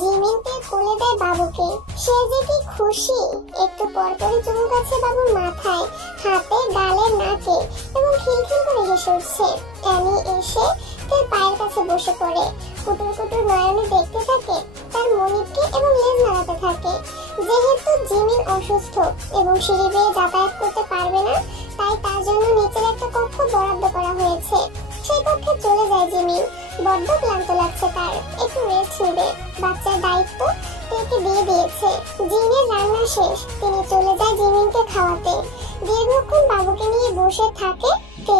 জিমিনকে কোলে দেয় বাবুকে। সে যে কি খুশি! একটু পরপরই চুমুক আছে বাবুর মাথায়, হাতে, গালে, নাকে এবং খিলখিল করে হেসে উঠছে। অ্যানি এসে তার পায়ের কাছে বসে পড়ে, কুটুর কুটুর নয়নে দেখতে থাকে তার মনিবকে এবং লেজ নাড়াতে থাকে। যেহেতু জিমিন অসুস্থ এবং সিঁড়ি বেয়ে যাতায়াত করতে পারবে না, তাই তার জন্য নিচের একটা কক্ষ বরাদ্দ করা হয়েছে। সেই কক্ষে চলে যায় জিমিন। বড্ড ক্লান্ত লাগছে তার, একটু রেস্ট নেবে। বাচ্চার দায়িত্ব তেকে দিয়ে দিয়েছে। জিনের রান্না শেষ, তিনি চলে যায় জিমিনকে খাওয়াতে। দীর্ঘক্ষণ বাবুকে নিয়ে বসে থাকে তে।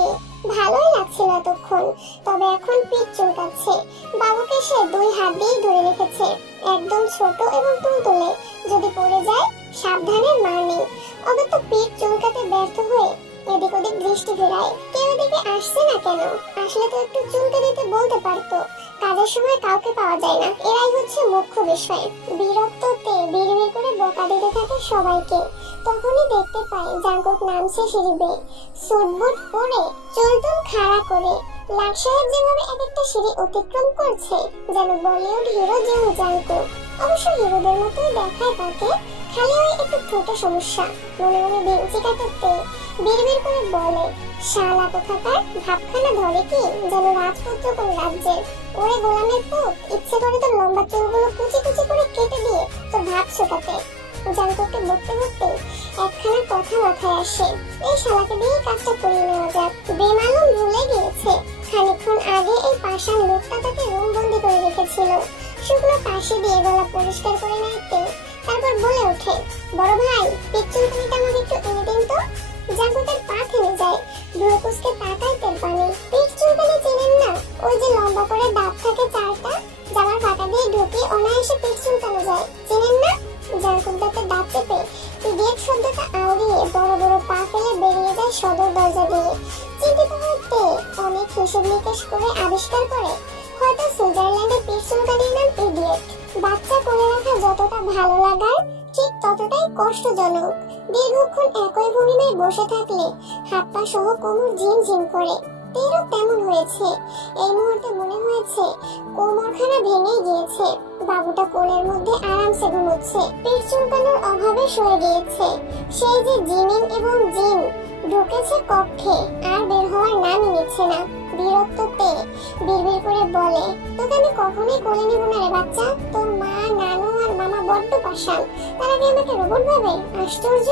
ভালোই লাগছিল এতক্ষণ, তবে এখন পিঠ চুলকাচ্ছে। বাবুকে সে দুই হাত দিয়ে ধরে রেখেছে, একদম ছোট এবং তুলতুলে। যদি পড়ে যায় সাবধানের মার নেই। অগত্য পিঠ চুলকাতে ব্যর্থ হয়ে এদিক ওদিক দৃষ্টি ফেরায়। কেউ এদিকে আসছে না কেন? আসলে তো একটু চুলকে দিতে বলতে পারতো। কাজের সময় কাউকে পাওয়া যায় না, এরাই হচ্ছে মুখ্য বিষয়। বিরক্ততে বিড়বিড় করে বকা দিতে থাকে সবাইকে। তখনই দেখতে পায় জাঙ্কুক নামছে সিঁড়ি বেয়ে, সুটবুট পরে, চুলটুল খাড়া করে। লাট সাহেব যেভাবে এক একটা সিঁড়ি অতিক্রম করছে, যেন বলিউড হিরো যেমন জাঙ্কুক। অবশ্য হিরোদের মতোই দেখায় তাকে, খালি ওই একটু ছোট সমস্যা। মনে মনে বেঞ্চি কাটাতে বিড়বিড় করে বলে, শালা কোথাকার, ভাবখানা ধরে কি যেন রাজপুত্র কোন রাজ্যের। ওরে গোলামের পুত, ইচ্ছে করে তো লম্বা চুলগুলো কুচি কুচি করে কেটে দিয়ে তো ভাব ছোটাতে। জাঙ্কুককে বকতে বকতে একখানা কথা মাথায় আসে, এই শালাকে দিয়ে কাজটা করিয়ে নেওয়া যাক। বেমালুম ভুলে গিয়েছে খানিকক্ষণ আগে এই পাষাণ লোকটা তাকে রুম বন্দি করে রেখেছিল। শুকনো কাশি দিয়ে গলা পরিষ্কার করে নেয়তে, তারপর বলে ওঠে, বড় ভাই, পিঠ চুলকানিটা আমাকে একটু এনে দিন তো। জাঙ্কুকের পা থেমে যায়, ধুয়ে কুচকে তাকায় তের পানি। পিঠ চুলকানি চেনেন না? ওই যে লম্বা করে দাঁত থাকে চারটা, জামার ফাটা দিয়ে ঢুকে অনায়াসে পিঠ চুলকানো যায়, চেনেন না? জাঙ্কুক দাঁতে দাঁত চেপে ইডিয়েট শব্দটা আওড়িয়ে বড় বড় পা ফেলে বেরিয়ে যায় সদর দরজা দিয়ে। চিন্তিত হতে অনেক হিসেব নিকেশ করে আবিষ্কার করে হয়তো সুইজারল্যান্ডে পিঠ চুলকানির নাম ইডিয়েট। বাচ্চা কোলে রাখা যতটা ভালো লাগার, ঠিক ততটাই কষ্টজনক। দীর্ঘক্ষণ একই ভঙ্গিমায় বসে থাকলে হাত পা সহ কোমর ঝিমঝিম করে। তেরও তেমন হয়েছে। এই মুহূর্তে মনে হয়েছে কোমরখানা ভেঙে গিয়েছে। বাবুটা কোলের মধ্যে আরামসে ঘুমোচ্ছে, পিঠ চুলকানোর অভাবে শুয়ে গিয়েছে। সেই যে জিমিন এবং জিন ঢুকেছে কক্ষে, আর বের হওয়ার নামই নিচ্ছে না। বিরক্ততে বিড়বিড় করে বলে, তোকে আমি কখনোই কোলে নিব না রে বাচ্চা। তোর মা, নানু আর মামা বড্ড পাষাণ, তার আগে আমাকে রোবট ভাবে, আশ্চর্য।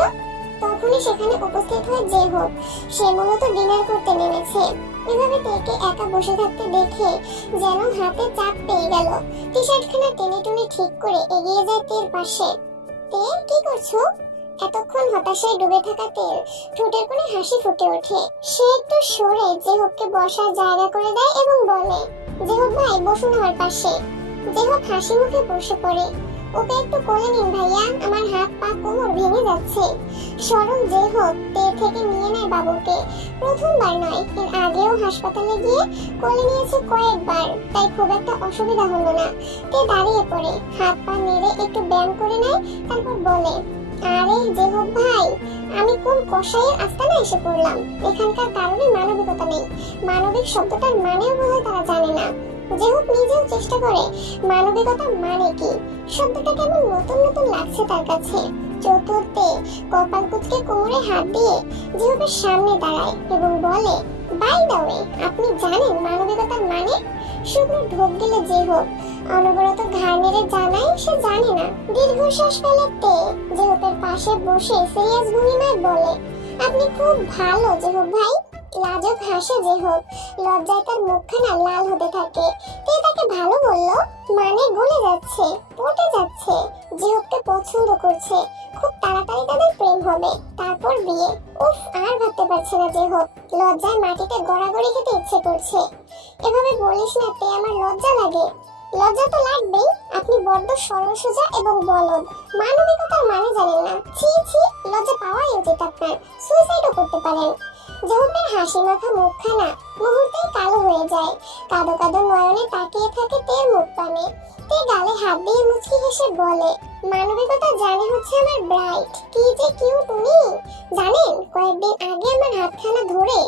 তখনই সেখানে উপস্থিত হয় যে হোক। সে মূলত ডিনার করতে নেমেছে। এভাবে তেকে একা বসে থাকতে দেখে যেন হাতে চাপ পেয়ে গেল। টি শার্টখানা টেনে টুনে ঠিক করে এগিয়ে যায় তের পাশে। তে, কি করছো? এতক্ষণ হতাশায় ডুবে থাকা তের ঠোঁটের কোণে হাসি ফুটে ওঠে। সে একটু সরে জেহবকে বসার জায়গা করে দেয় এবং বলে, জেহব ভাই, বসুন আমার পাশে। জেহব হাসি মুখে বসে পড়ে। ওকে একটু কোলে নিন ভাইয়া, আমার হাত পা কোমর ভেঙে যাচ্ছে। সরল জেহব তের থেকে নিয়ে নেয় বাবুকে। প্রথমবার নয়, এর আগেও হাসপাতালে গিয়ে কোলে নিয়েছে কয়েকবার, তাই খুব একটা অসুবিধা হলো না। তে দাঁড়িয়ে পড়ে, হাত পা নেড়ে একটু ব্যায়াম করে নেয়, তারপর বলে, আরে জেহব ভাই, আমি কোন কসাইয়ের আস্তানায় এসে পড়লাম। এখানকার কারণে মানবিকতা নেই। মানবিক শব্দটার মানেও বোধহয় তারা জানে না। জেহব নিজেও চেষ্টা করে মানবিকতা মানে কি। শব্দটা কেমন নতুন নতুন লাগছে তার কাছে। চতুর্থে কপাল কুঁচকে কোমরে হাত দিয়ে জেহবের সামনে দাঁড়ায় এবং বলে, বাই দ্য ওয়ে, আপনি জানেন মানবিকতার মানে? শুকনো ঢোক গেলে জেহব অনবরত ঘাড় নেড়ে জানায় সে জানে না। দীর্ঘশ্বাস ফেলে তে জেহবের পাশে বসে সিরিয়াস ভঙ্গিমায় বলে, আপনি খুব ভালো জেহব ভাই, লাজুক হাসে জেহব। লজ্জায় তার মুখখানা লাল হতে থাকে। তে তাকে ভালো বললো, মানে গলে যাচ্ছে, পটে যাচ্ছে। জেহবকে পছন্দ করছে, খুব তাড়াতাড়ি তাদের প্রেম হবে, তারপর বিয়ে। উফ, আর ভাবতে পারছে না জেহব। লজ্জায় মাটিতে গড়াগড়ি খেতে ইচ্ছে করছে। এভাবে বলিস না তে, আমার লজ্জা লাগে। লজ্জা তো লাগবেই, আপনি বড্ড সরলসোজা এবং বলদ। মানবিকতার মানে জানেন না। ছি ছি, লজ্জা পাওয়াই উচিত আপনার। সুইসাইডও করতে পারেন। জেহবের হাসি মাখা মুখখানা মুহূর্তেই কালো হয়ে যায়। কাদো কাদো নয়নে তাকিয়ে থাকে তের মুখ পানে। তে গালে হাত দিয়ে মুচকি হেসে বলে, মানবিকতা জানে হচ্ছে আমার ব্রাইট। কি যে কিউট উনি। জানেন, কয়েকদিন আগে আমার হাতখানা ধরে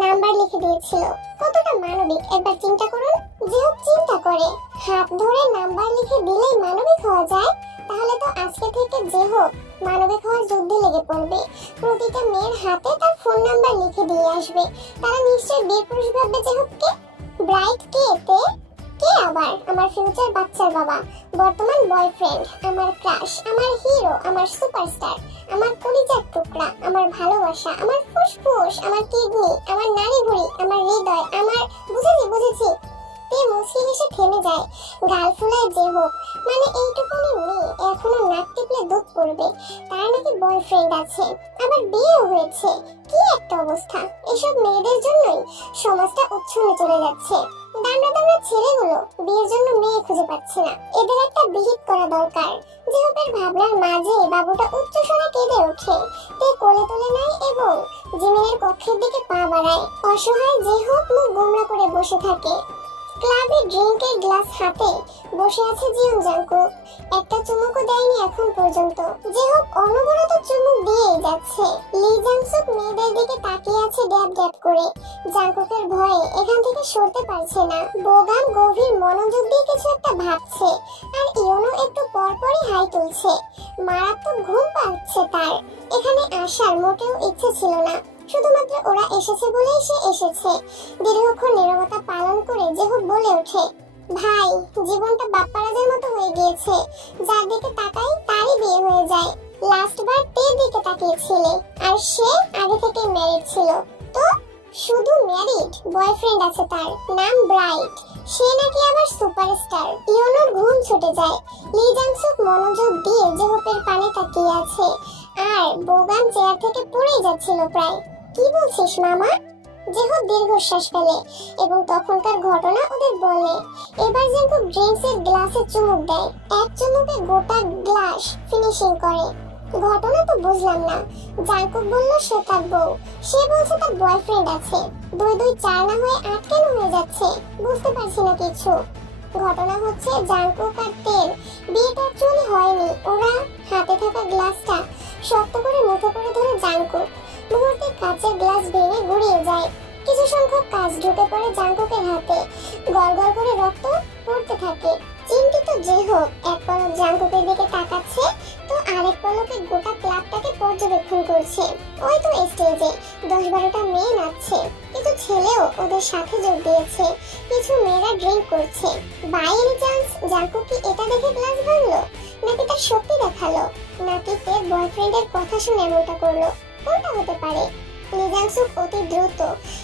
নাম্বার লিখে দিয়েছিল। কতটা মানবিক একবার চিন্তা করুন। জেহব চিন্তা করে, হাত ধরে নাম্বার লিখে দিলেই মানবিক হওয়া যায়? তাহলে তো আজকে থেকে জেহব মানবিক হওয়ার যুদ্ধে লেগে পড়বে। প্রতিটা মেয়ের হাতে তার ফোন নাম্বার লিখে দিয়ে আসবে। তারা নিশ্চয়ই বীর পুরুষ ভাববে জেহবকে। ব্রাইট কে তে? কে আবার? আমার ফিউচার বাচ্চার বাবা, বর্তমান বয়ফ্রেন্ড, আমার ক্রাশ, আমার হিরো, আমার সুপারস্টার, আমার কলিজার টুকরা, আমার ভালোবাসা, আমার ফুসফুস, আমার কিডনি, আমার নাড়ি ভুঁড়ি, আমার হৃদয়, আমার। বুঝেছি। তে মুচকি হেসে থেমে যায়। গাল ফুলায় জেহব। মানে এইটুকুনি মেয়ে এখনো নাক টিপলে দুধ পড়বে। তার নাকি বয়ফ্রেন্ড আছে, আবার বিয়েও হয়েছে। কি একটা অবস্থা! এসব মেয়েদের জন্যই সমাজটা উচ্ছন্নে চলে যাচ্ছে। দামড়া ছেলেগুলো বিয়ের জন্য মেয়ে খুঁজে পাচ্ছে না। এদের একটা বিহিত করা দরকার। জেহবের ভাবনার মাঝে বাবুটা উচ্চস্বরে কেঁদে ওঠে। তে কোলে তুলে নেয় এবং জিমিনের কক্ষের দিকে পা বাড়ায়। অসহায় জেহব মুখ গোমড়া করে বসে থাকে। ক্লাবে ড্রিঙ্কের গ্লাস হাতে বসে আছে জিয়ন জাংকুক। একটা চুমুকও দেয়নি এখন পর্যন্ত। জেহব অনবরত চুমুক দিয়েই যাচ্ছে। লি জাংসুক মেয়েদের দিকে তাকিয়ে আছে ড্যাব ড্যাব করে। জাংকুকের ভয়ে এখান থেকে সরতে পারছে না। বোগাম গভীর মনোযোগ দিয়ে কিছু একটা ভাবছে, আর ইয়োনো একটু পরপরই হাই তুলছে। মারাত্মক ঘুম পাচ্ছে তার। এখানে আসার মোটেও ইচ্ছে ছিল না, শুধুমাত্র ওরা এসেছে বলেই সে এসেছে। দীর্ঘক্ষণ নীরবতা পালন করে জেহব বলে ওঠে, ভাই, জীবনটা বাপ্পারাজের মতো হয়ে গিয়েছে। যার দিকে তাকাই তারই বিয়ে হয়ে যায়। লাস্ট বার তের দিকে তাকিয়েছিলে, আর সে আগে থেকে ম্যারিড ছিল। তো শুধু ম্যারিড, বয়ফ্রেন্ড আছে তার, নাম ব্রাইট। সে নাকি আবার সুপারস্টার। ইয়োনোর ঘুম ছুটে যায়। লি জাংসুক মনোযোগ দিয়ে জেহবের পানে তাকিয়ে আছে, আর বোগাম চেয়ার থেকে পড়ে যাচ্ছিল প্রায়। কি বলছিস মামা? জেহব দীর্ঘশ্বাস ফেলে এবং তখনকার ঘটনা ওদের বলে। এবার জাংকুক ড্রিঙ্কসের গ্লাসে চুমুক দেয়। এক চুমুকে গোটা গ্লাস ফিনিশিং করে। ঘটনা তো বুঝলাম না। জাংকুক বলল সে তার বউ, সে বলছে তার বয়ফ্রেন্ড আছে। দুই 4 না হয়ে 8 কেন হয়ে যাচ্ছে? বুঝতে পারছি না কিছু। ঘটনা হচ্ছে জাংকুক আর তের বিয়েটা অ্যাকচুয়ালি হয়নি। ওরা হাতে থাকা গ্লাসটা শক্ত করে মুঠো করে ধরে জাংকুক। মুহূর্তে কাচের গ্লাস ভেঙে গুড়িয়ে যায়। কিছু সংখ্যক কাঁচ ঢুকে পড়ে জাংকুকের হাতে। গড়গড় করে রক্ত পড়তে থাকে। চিন্তিত জেহব এক পলক জাংকুকের দিকে তাকাচ্ছে, তো আরেক পলকে গোটা ক্লাবটাকে পর্যবেক্ষণ করছে। ওই তো স্টেজে 10-12টা মেয়ে নাচছে। কিছু ছেলেও ওদের সাথে যোগ দিয়েছে। কিছু মেয়েরা ড্রিঙ্ক করছে। বাই এনি চান্স জাংকুক কি এটা দেখে গ্লাস ভাঙলো, নাকি তার শক্তি দেখালো, নাকি তের বয়ফ্রেন্ডের কথা শুনে এমনটা করলো? কোনটা হতে পারে? লি জাংসুক অতি দ্রুত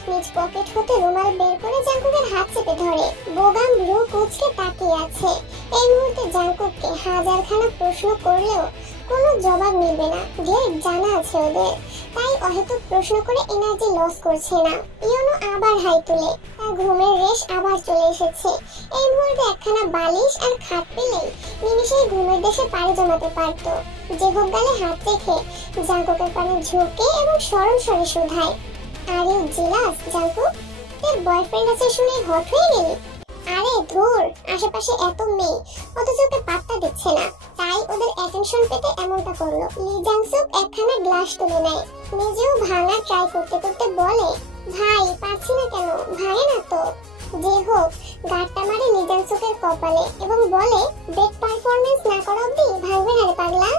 নিজ পকেট হতে রুমাল বের করে জাংকুকের হাত চেপে ধরে। বোগাম ভ্রু কুঁচকে তাকিয়ে আছে। এই মুহূর্তে জাংকুককে হাজারখানা প্রশ্ন করলেও কোনো জবাব মিলবে না। ঢের জানা আছে ওদের, তাই অহেতুক প্রশ্ন করে এনার্জি লস করছে না। ইয়োনো আবার হাই তুলে। তার ঘুমের রেশ আবার চলে এসেছে। এই মুহূর্তে একখানা বালিশ আর খাট পেলেই নিমিষেই ঘুমের দেশে পাড়ি জমাতে পারত। জেহব গালে হাত রেখে জাংকুকের পানে ঝুঁকে এবং সরল স্বরে শুধায়, আর ইউ জেলাস জাংকুক? তোর বয়ফ্রেন্ড আছে শুনে হট হয়ে গেলি? আরে ধুর, আশেপাশে এত মেয়ে অথচ ওকে পাত্তা দিচ্ছে না, তাই ওদের অ্যাটেনশন পেতে এমনটা করলো। লি জাংসুক একখানা গ্লাস তুলে নেয়। নিজেও ভাঙা ট্রাই করতে করতে বলে, ভাই পাচ্ছি না কেন, ভাঙে না তো। জেহব গাঁটটা মারে লি জাংসুকের কপালে এবং বলে, বেড পারফরমেন্স না করা অব্দি ভাঙবে না রে পাগলা।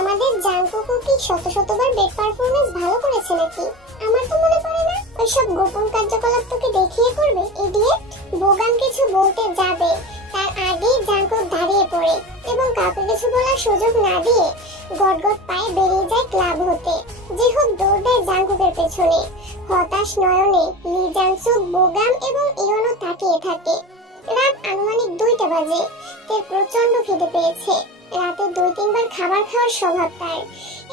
আমাদের জাংকুকও কি শতবার বেড পারফরমেন্স ভালো করেছে নাকি? আমার তো মনে পড়ে না। ওইসব গোপন কার্যকলাপ তোকে দেখিয়ে করবে ইডিয়েট। বোগাম কিছু বলতে যাবে, তার আগেই জাংকুক দাঁড়িয়ে পড়ে এবং কাউকে কিছু বলার সুযোগ না দিয়ে গটগট পায়ে বেরিয়ে যায় ক্লাব হতে। জেহব দৌড় দেয় জাংকুকের পেছনে। হতাশ নয়নে লি জাংসুক, বোগাম এবং ইয়নও তাকিয়ে থাকে। রাত আনুমানিক 2টা বাজে। তের প্রচন্ড খিদে পেয়েছে। রাতে 2-3 বার খাবার খাওয়ার স্বভাব তার।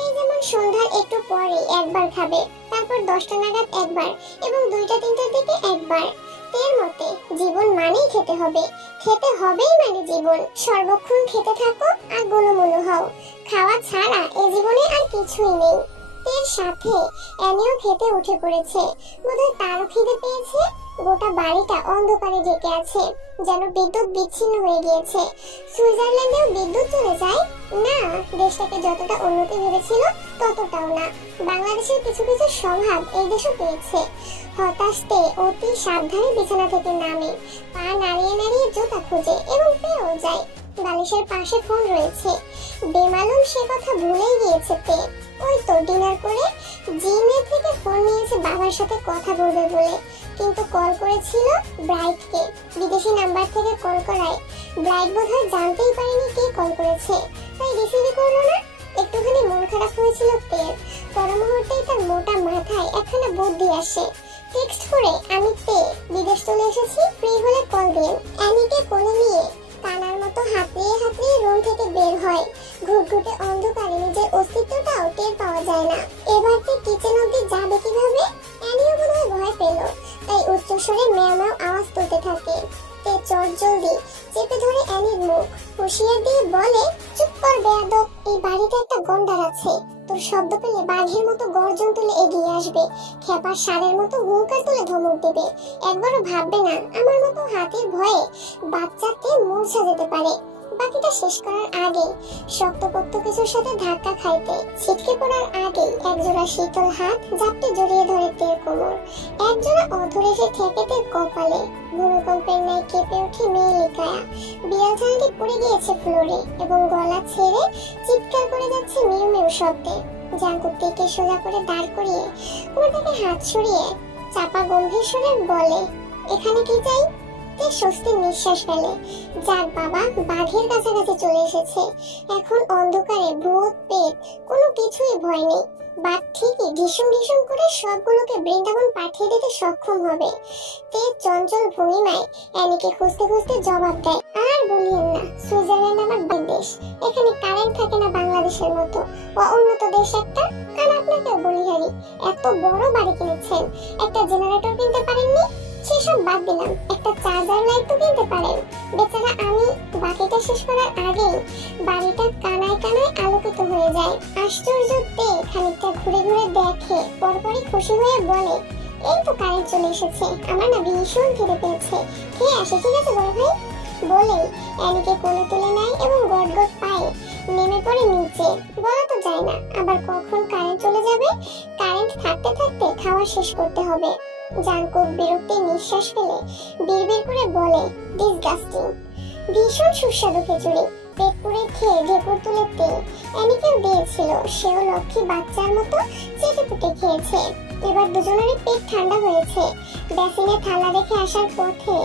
এই যেমন সন্ধ্যার একটু পরে একবার খাবে, তারপর 10টা নাগাদ একবার এবং 2টা-3টার দিকে একবার। তের মতে জীবন মানেই খেতে হবে, খেতে হবেই মানে জীবন। সর্বক্ষণ খেতে থাকো আর গোলুমোলু হও। খাওয়া ছাড়া এ জীবনে আর কিছুই নেই। তের সাথে অ্যানিও খেতে উঠে পড়েছে। বোধহয় তারও খিদে পেয়েছে। গোটা বাড়িটা অন্ধকারে ঢেকে আছে, যেন বিদ্যুৎ বিচ্ছিন্ন হয়ে গিয়েছে। সুইজারল্যান্ডেও বিদ্যুৎ চলে যায় না, দেশটাকে যতটা উন্নতি ভেবেছিল ততটাও না। বাংলাদেশের কিছু কিছু স্বভাব এই দেশও পেয়েছে। হতাশতে অতি সাবধানে বিছানা থেকে নামে, পা নাড়িয়ে নাড়িয়ে জুতা খোঁজে এবং পেয়েও যায়। বালিশের পাশে ফোন রয়েছে। বেমালুম সে কথা ভুলেই গিয়েছে তে। ওই তো ডিনার করে জিমেল থেকে ফোন নিয়েছে বাবার সাথে কথা বলবে বলে, কিন্তু কল করেছিল ব্রাইটকে। বিদেশি নাম্বার থেকে কল করায় ব্রাইট বোধহয় জানতেই পারেনি কে কল করেছে, তাই রিসিভই করলো না। একটুখানি মন খারাপ হয়েছিল তের। পর মুহূর্তেই তার মোটা মাথায় একখানা বুদ্ধি আসে। টেক্সট করে, আমি তে, বিদেশ চলে এসেছি, ফ্রি হলে কল দিন। অ্যানিকে কোলে নিয়ে কানার মতো হাতড়িয়ে হাতড়িয়ে রুম থেকে বের হয়। ঘুটঘুটে অন্ধকারে নিজের অস্তিত্বটাও টের পাওয়া যায় না। এবার তে কিচেন অব্দি যাবে কিভাবে? অ্যানিও বোধহয় ভয় পেল, তাই উচ্চস্বরে ম্যাও ম্যাও আওয়াজ তুলতে থাকে। তে চটজলদি চেপে ধরে অ্যানির মুখ, হুঁশিয়ার দিয়ে বলে, চুপ কর বেয়াদব, এই বাড়িতে একটা গন্ডার আছে। তোর শব্দ পেলে বাঘের মতো গর্জন তুলে এগিয়ে আসবে, খেপার ষাঁড়ের মতো হুঙ্কার তুলে ধমক দেবে। একবারও ভাববে না আমার মতো হাতের ভয়ে বাচ্চাকে মূর্ছা যেতে পারে। বাকিটা শেষ করার আগে শক্তপোক্ত কিছুর সাথে ধাক্কা খাইতে ছিটকে পড়ার আগেই একজোড়া শীতল হাত জাপটে জড়িয়ে ধরে তের কোমর। একজোড়া অধর এসে ঠেকে তের কপালে। ভূমিকম্পের ন্যায় কেঁপে ওঠে মেয়েলিকায়া। বিড়ালছানাটি পড়ে গিয়েছে ফ্লোরে এবং গলা ছেড়ে চিৎকার করে যাচ্ছে মিউ মিউ শব্দে। জাঙ্কুককে সোজা করে দাঁড় করিয়ে কোমর থেকে হাত সরিয়ে চাপা গম্ভীর স্বরে বলে, এখানে কি চাই? স্বস্তির নিঃশ্বাস ফেলে। যার বাবা বাঘের কাছাকাছি চলে এসেছে। এখন অন্ধকারে ভূত পেট কোনো কিছুই ভয় নেই। বাঘ ঠিকই ঢিসুম ঢিসুম করে সবগুলোকে বৃন্দাবন পাঠিয়ে দিতে সক্ষম হবে। তে চঞ্চল ভঙ্গিমায় অ্যানিকে খুঁজতে খুঁজতে জবাব দেয়, আর বলিয়েন না, সুইজারল্যান্ড আমার দেশ। এখানে কারেন্ট থাকে না বাংলাদেশের মতো, উন্নত দেশ একটা। আর আপনাকেও বলিহারি, এত বড় বাড়ি কিনেছেন, একটা জেনারেটর কিনতে পারেননি? সেসব বাদ দিলাম, একটা চার্জার লাইট তো কিনতে পারেন। বেচারা আমি বাকিটা শেষ করার আগেই বাড়িটা কানায় কানায় আলোকিত হয়ে যায়। আশ্চর্য তে খানিকটা ঘুরে ঘুরে দেখে, পরপরই খুশি হয়ে বলে, এই তো কারেন্ট চলে এসেছে, আমার না ভীষণ খিদে পেয়েছে, খেয়ে আসে, ঠিক আছে বড় ভাই? বলেই অ্যানিকে কোলে তুলে নেয় এবং গটগট পায়ে নেমে পড়ে নিচে। বলা তো যায় না আবার কখন কারেন্ট চলে যাবে। কারেন্ট থাকতে থাকতে খাওয়া শেষ করতে হবে। জাঙ্কুক বিরক্তি নিঃশ্বাস ফেলে বিড়বিড় করে বলে, ডিসগাস্টিং। ভীষণ সুস্বাদু খিচুড়ি। পেট পুরে খেয়ে ঢেকুর তুলে তেল অ্যানিকেও দিয়েছিল। সেও লক্ষ্মী বাচ্চার মতো চেটেপুটে খেয়েছে। এবার দুজনেরই পেট ঠান্ডা হয়েছে। বেসিনে থালা রেখে আসার পথে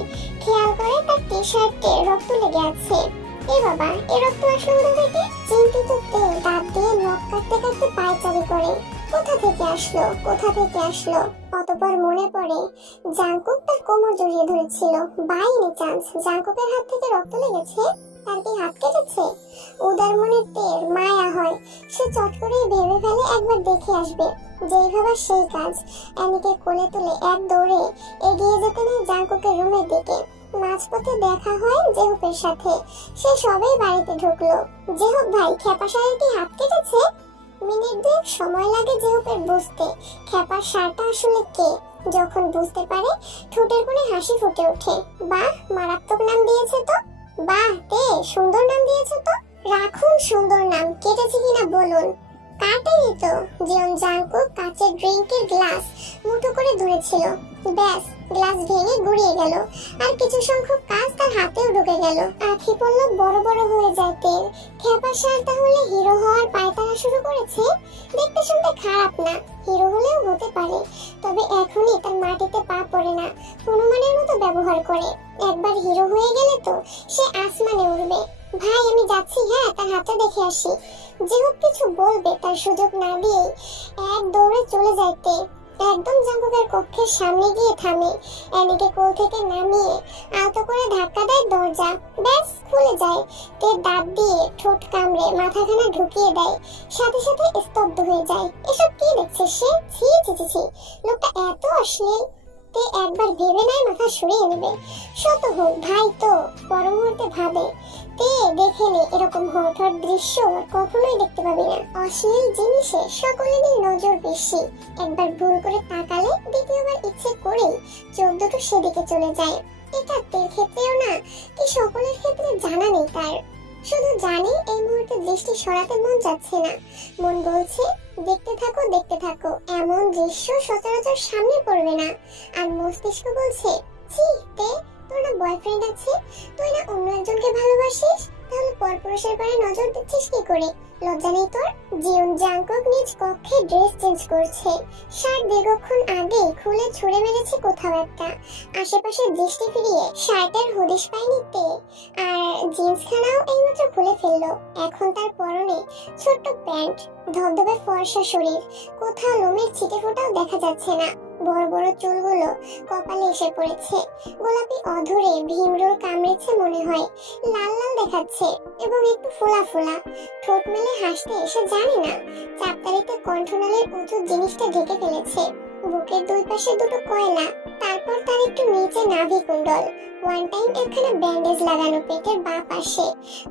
খেয়াল করে তার টি শার্টে রক্ত লেগে আছে। এ বাবা, এ রক্ত আসলো কোথা থেকে? চিন্তিত তেল দাঁত দিয়ে নখ কাটতে কাটতে পায়চারি করে, কোথা থেকে আসলো, কোথা থেকে আসলো? অতঃপর মনে পড়ে জাঙ্কুক তার কোমর জড়িয়ে ধরেছিল। বাই এনি চান্স জাঙ্কুকের হাত থেকে রক্ত লেগেছে? তার কি হাত কেটেছে? উদার মনের তের মায়া হয়। সে চট করে ভেবে ফেলে একবার দেখে আসবে। যেই ভাবা সেই কাজ। অ্যানিকে কোলে তুলে এক দৌড়ে এগিয়ে যেতে নেই জাঙ্কুকের রুমের দিকে। মাঝপথে দেখা হয় জেহুপের সাথে। সে সবেই বাড়িতে ঢুকলো। জেহুপ ভাই, খেপা ষাঁড়ের কি হাত কেটেছে? মিনিট 2 সময় লাগে জেহুপের বুঝতে খেপার ষাঁড়টা আসলে কে। যখন বুঝতে পারে ঠোঁটের কোণে হাসি ফুটে ওঠে। বাহ, মারাত্মক নাম দিয়েছে তো। বাহ তে, সুন্দর নাম দিয়েছে তো। রাখুন সুন্দর নাম, কেটেছে কিনা বলুন। কাটেনি তো। জিয়ন জাঙ্কুক কাচের ড্রিঙ্কের গ্লাস মুঠো করে ধরেছিল। ব্যাস, গ্লাস ভেঙে গুড়িয়ে গেল আর কিছু সংখ্যক কাজ তার হাতেও ঢুকে গেল। আঁখি পড়ল বড় বড় হয়ে যায় তেল। খেপা ষাঁড় তাহলে হিরো হওয়ার পায়তারা শুরু করেছে? দেখতে শুনতে খারাপ না, হিরো হলেও হতে পারে, তবে এখনই তার মাটিতে পা পড়ে না, হনুমানের মতো ব্যবহার করে। একবার হিরো হয়ে গেলে তো সে আসমানে উড়বে। ভাই আমি যাচ্ছি, হ্যাঁ তার হাতটা দেখে আসি। যে হোক কিছু বলবে তার সুযোগ না দিয়ে এক দৌড়ে চলে যাইতে একদম জাঙ্কুকের কক্ষের সামনে গিয়ে থামে। অ্যানিকে কোল থেকে নামিয়ে আলতো করে ধাক্কা দেয় দরজা। ব্যাস, খুলে যায়। তে দাঁত দিয়ে ঠোঁট কামড়ে মাথাখানা ঢুকিয়ে দেয়। সাথে সাথে স্তব্ধ হয়ে যায়। এসব কি দেখছে সে? ছি ছি ছি ছি, লোকটা এত অশ্লীল। তে একবার ভেবে নেয় মাথা সরিয়ে নেবে। শত হোক ভাই তো। পর মুহূর্তে ভাবে, তে দেখে নে, এরকম হঠাৎ দৃশ্য কখনোই দেখতে পাবি না। অশ্লীল জিনিসে সকলেরই নজর বেশি। একবার ভুল করে তাকালে দ্বিতীয়বার ইচ্ছে করেই চোখ দুটো সেদিকে চলে যায়। এটা তের ক্ষেত্রেও না, কি সকলের ক্ষেত্রে জানা নেই তার। শুধু জানি এই মুহূর্তে দৃষ্টি সরাতে মন যাচ্ছে না। মন বলছে দেখতে থাকো দেখতে থাকো, এমন দৃশ্য সচরাচর সামনে পড়বে না। আর মস্তিষ্ক বলছে ছি তে, তোর না বয়ফ্রেন্ড আছে, তুই না অন্য একজনকে ভালোবাসিস, তাহলে পরপুরুষের পারে নজর দিচ্ছিস কি করে? লজ্জা নেই তোর? জিউন জাংকুক নিজ কক্ষে ড্রেস চেঞ্জ করছে। শার্ট দীর্ঘক্ষণ আগে খুলে ছুঁড়ে মেরেছে কোথাও একটা। আশেপাশে দৃষ্টি ফিরিয়ে শার্টের হদিশ পায়নি তে। আর জিন্স খানাও এইমাত্র খুলে ফেললো। এখন তার পরনে ছোট্ট প্যান্ট, ধবধবে ফর্সা শরীর, কোথাও লোমের ছিটে ফোটাও দেখা যাচ্ছে না। বড় বড় চুলগুলো কপালে এসে পড়েছে। গোলাপি অধরে ভীমরোল কামড়েছে মনে হয়। লাল লাল দেখাচ্ছে এবং একটু ফোলা ফোলা। ঠোঁট মেলে হাসতে এসে জানে না চাপতালিতে কণ্ঠনালীর উঁচু জিনিসটা ঢেকে ফেলেছে। বুকের দুই পাশে দুটো কয়লা, তারপর তার একটু নিচে নাভি কুণ্ডল। ওয়ান টাইম একখানা ব্যান্ডেজ লাগানো পেটের বাঁ পাশে।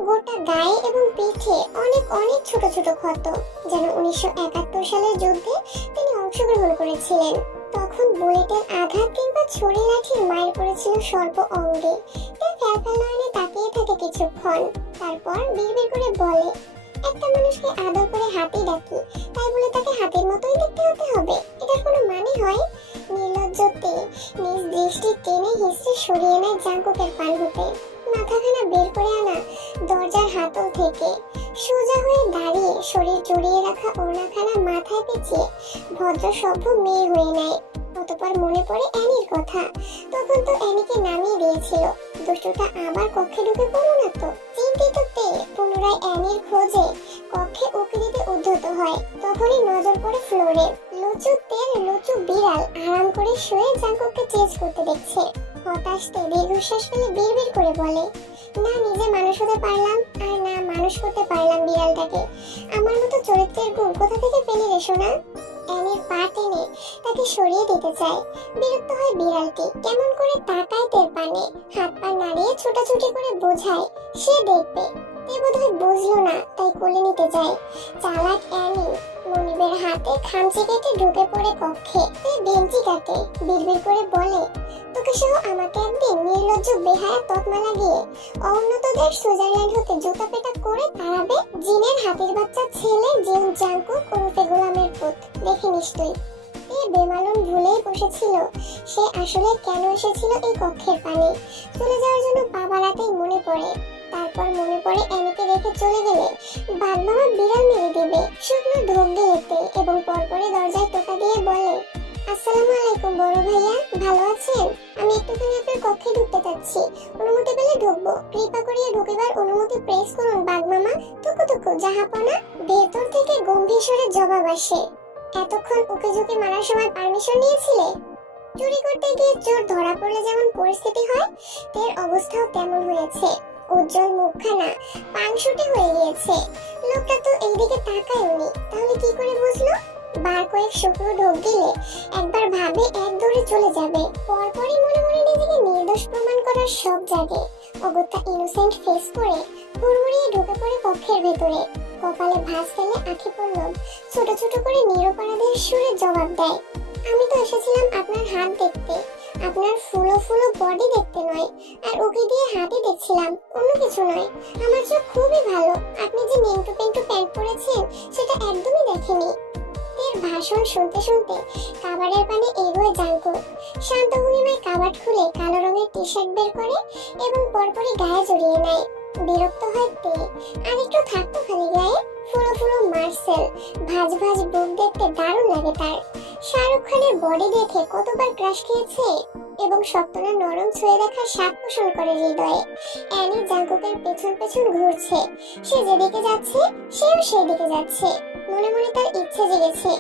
গোটা গায়ে এবং পিঠে অনেক অনেক ছোট ছোট ক্ষত, যেন 1971 সালের যুদ্ধে তিনি অংশগ্রহণ করেছিলেন। তখন বুলেটের আঘাত কিংবা ছুরি লাঠির মার পড়েছিল সর্ব অঙ্গে। তার ফ্যালফ্যাল নয়নে তাকিয়ে থাকে কিছুক্ষণ, তারপর বিড়বিড় করে বলে, একটা মানুষকে আদর করে হাতি ডাকি, তাই বলে তাকে হাতির মতোই দেখতে হতে হবে? এটার কোনো মানে হয়? নির্লজ্জতে নিজ দৃষ্টি টেনে হিসড়ে সরিয়ে নেয় জাংকুকের পান হতে। মাথাখানা বের করে আনা দরজার হাতল থেকে সোজা হয়ে দাঁড়িয়ে শরীর জড়িয়ে রাখা ওড়নাখানা মাথায় পেঁচিয়ে ভদ্র সভ্য মেয়ে হয়ে নেয়। অতঃপর মনে পড়ে অ্যানির কথা। তখন তো অ্যানিকে নামিয়ে দিয়েছিল। দুষ্টুটা আবার কক্ষে ঢুকে পড়ো না তো। চিন্তিত তে পুনরায় অ্যানির খোঁজে কক্ষে উঁকি দিতে উদ্ধত হয়। তখনই নজর পড়ে ফ্লোরে। লুচু তের লুচু বিড়াল আরাম করে শুয়ে জাংকুককে চেজ করতে দেখছে। হতাশ তে দীর্ঘশ্বাস ফেলে বিড়বিড় করে বলে, না নিজে মানুষ হতে পারলাম, আর না মানুষ করতে পারলাম বিড়ালটাকে। আমার মতো চরিত্রের গুণ কোথা থেকে পেলি রে সোনা? অ্যানির পা টেনে তাকে সরিয়ে দিতে চায়। বিরক্ত হয় বিড়ালটি। কেমন করে তাকায় তের পানে, হাত পা নাড়িয়ে ছোটাছুটি করে বোঝায় সে দেখবে। তে বোধহয় বুঝলো না, তাই কোলে নিতে যায়। চালাক অ্যানি মনিবের হাতে খামচি কেটে ঢুকে পড়ে কক্ষে। তে ভেন্টি কাটে, বিড়বিড় করে বলে, তোকে সহ আমাকে একদিন নির্লজ্জ বেহায়া তকমা লাগিয়ে অউন্নতদের সুইজারল্যান্ড হতে জুতা পেটা করে তাড়াবে জিনের হাতির বাচ্চা ছেলে জিউন জাংকুক ওরফে গোলামের পুত। দেখে নিশ্চয়ই বেমালুম ভুলেই বসেছিল সে আসলে কেন এসেছিল এই কক্ষের পানে। চলে যাওয়ার জন্য পা বাড়াতেই মনে পড়ে। তারপর মনে পড়ে অ্যানিকে রেখে চলে গেলে বাগমামা বিড়াল মেরে দেবে। শুকনো ঢোক গেলেতে এবং পরপরে দরজায় টোকা দিয়ে বলে, আসসালামু আলাইকুম বড় ভাইয়া, ভালো আছেন? আমি একটুখানি আপনার কক্ষে ঢুকতে চাচ্ছি, অনুমতি পেলে ঢুকবো। কৃপা করিয়া ঢুকিবার অনুমতি প্রেস করুন বাগমামা। টুকু টুকু জাহাপনা। ভেতর থেকে গম্ভীর স্বরে জবাব আসে, এতক্ষণ ওকে ঝুঁকে মারার সময় পারমিশন নিয়েছিলে? চুরি করতে গিয়ে চোর ধরা পড়লে যেমন পরিস্থিতি হয়, তের অবস্থাও তেমন হয়েছে। উজ্জ্বল মুখখানা পাংশুটে হয়ে গিয়েছে। লোকটা তো এইদিকে তাকায়নি, তাহলে কি করে বুঝলো? বার কয়েক শুকনো ঢোক গেলে একবার ভাবে এক দৌড়ে চলে যাবে। পরপরই মনে মনে নিজেকে নির্দোষ প্রমাণ করার সব জাগে। অগত্যা ইনোসেন্ট ফেস করে হুড়মুড়িয়ে ঢুকে পড়ে কক্ষের ভেতরে। কপালে ভাঁজ ফেলে আঁখি পড়ল, ছোট ছোট করে নিরপরাধের সুরে জবাব দেয়, আমি তো এসেছিলাম আপনার হাত দেখতে, আপনার ফুলো ফুলো বডি দেখতে নয়। আর ওকে দিয়ে হাতই দেখছিলাম, অন্য কিছু নয়। আমার চোখ খুবই ভালো, আপনি যে নেংটু পেন্টু প্যান্ট পরেছেন সেটা একদমই দেখেনি। এর ভাষণ শুনতে শুনতে কাবারের পানে এগোয় জাংকুক। শান্ত ভঙ্গিমায় কাবাট খুলে কালো রঙের টি শার্ট বের করে এবং পরপরই গায়ে জড়িয়ে নেয়। বিরক্ত হয় তে, আর একটু থাকতো খালি গায়ে। ফুলো ফুলো মার্সেল ভাজ ভাজ বুক দেখতে দারুণ লাগে তার। শাহরুখ খানের বডি দেখে কতবার ক্রাশ খেয়েছে এবং শক্ত না নরম ছুঁয়ে দেখার স্বাদ পোষণ করে হৃদয়ে। অ্যানি জাংকুকের পেছন পেছন ঘুরছে। সে যেদিকে যাচ্ছে সেও সেদিকে যাচ্ছে। মনে মনে তার ইচ্ছে জেগেছে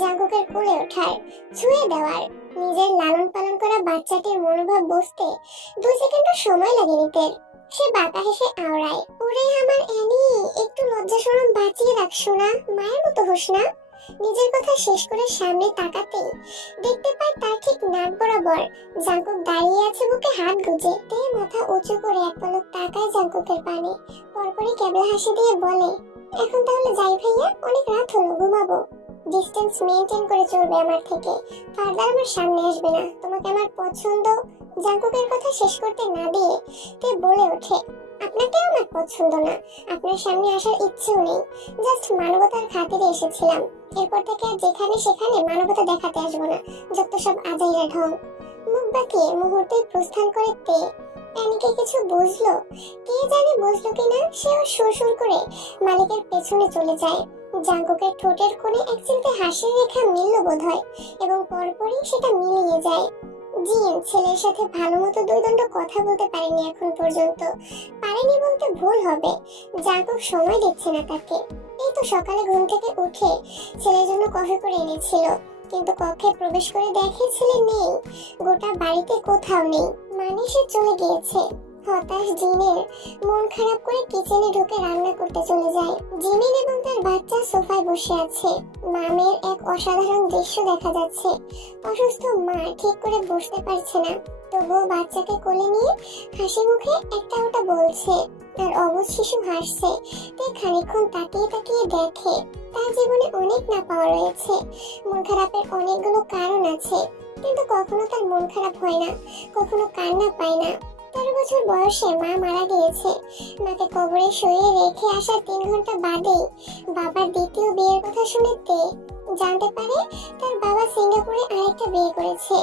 জাঙ্কুকের কোলে ওঠার, ছুঁয়ে দেওয়ার। নিজের লালন পালন করা বাচ্চাটির মনোভাব বুঝতে 2 সেকেন্ডও সময় লাগেনি তের। সে বাঁকা হেসে আওড়ায়, ওরে আমার অ্যানি, একটু লজ্জা শরম বাঁচিয়ে রাখছো না, মায়ের মতো হোস না। নিজের কথা শেষ করে সামনে তাকাতেই দেখতে পায় তার ঠিক নাক বরাবর জাঙ্কুক দাঁড়িয়ে আছে, বুকে হাত গুজে। তে মাথা উঁচু করে এক পলক তাকায় জাঙ্কুকের পানে, পরপরই কেবলা হাসি দিয়ে বলে, এখন তাহলে যাই ভাইয়া, অনেক রাত হলো, ঘুমাবো। ডিস্টেন্স মেইনটেইন করে চলবে আমার থেকে, ফার্দার আমার সামনে আসবে না, তোমাকে আমার পছন্দ। জাঙ্কুকের কথা শেষ করতে না দিয়ে তে বলে ওঠে, আপনাকেও আমার পছন্দ না, আপনার সামনে আসার ইচ্ছেও নেই, জাস্ট মানবতার খাতিরে এসেছিলাম। এরপর থেকে আর যেখানে সেখানে মানবতা দেখাতে আসবো না, যত সব আজাইরা ঢং। মুখ বাঁকিয়ে মুহূর্তেই প্রস্থান করে তে। প্যানিকে কিছু বুঝলো, কে জানে বুঝলো কিনা, সেও সুর করে মালিকের পেছনে চলে যায়। জাঙ্কুকের ঠোঁটের কোণে এক চিলতে হাসির রেখা মিলল বোধহয়, এবং পরপরই সেটা মিলিয়ে যায়। জিন ছেলের সাথে ভালো মতো 2 দণ্ড কথা বলতে পারেনি এখন পর্যন্ত। পারেনি বলতে ভুল হবে, জাঙ্কুক সময় দিচ্ছে না তাকে। এই তো সকালে ঘুম থেকে উঠে ছেলের জন্য কফি করে এনেছিল, কিন্তু কক্ষে প্রবেশ করে দেখে ছেলে নেই, গোটা বাড়িতে কোথাও নেই, মানে সে চলে গিয়েছে। হতাশ জিনের মন খারাপ করে কিচেনে ঢুকে রান্না করতে চলে যায়। জিমিন এবং তার বাচ্চা সোফায় বসে আছে। মামের এক অসাধারণ দৃশ্য দেখা যাচ্ছে। অসুস্থ মা ঠিক করে বসতে পারছে না, তবুও বাচ্চাকে কোলে নিয়ে হাসি মুখে একটা ওটা বলছে, আর অবুঝ শিশু হাসছে। তাই খানিকক্ষণ তাকিয়ে তাকিয়ে দেখে তার জীবনে অনেক না পাওয়া রয়েছে, মন খারাপের অনেকগুলো কারণ আছে, কিন্তু কখনো তার মন খারাপ হয় না, কখনো কান্না পায় না। 13 বছর বয়সে মা মারা গিয়েছে। মাকে কবরে শুয়ে রেখে আসার 3 ঘন্টা বাদেই বাবার দ্বিতীয় বিয়ের কথা শুনে তে জানতে পারে তার বাবা সিঙ্গাপুরে আরেকটা বিয়ে করেছে।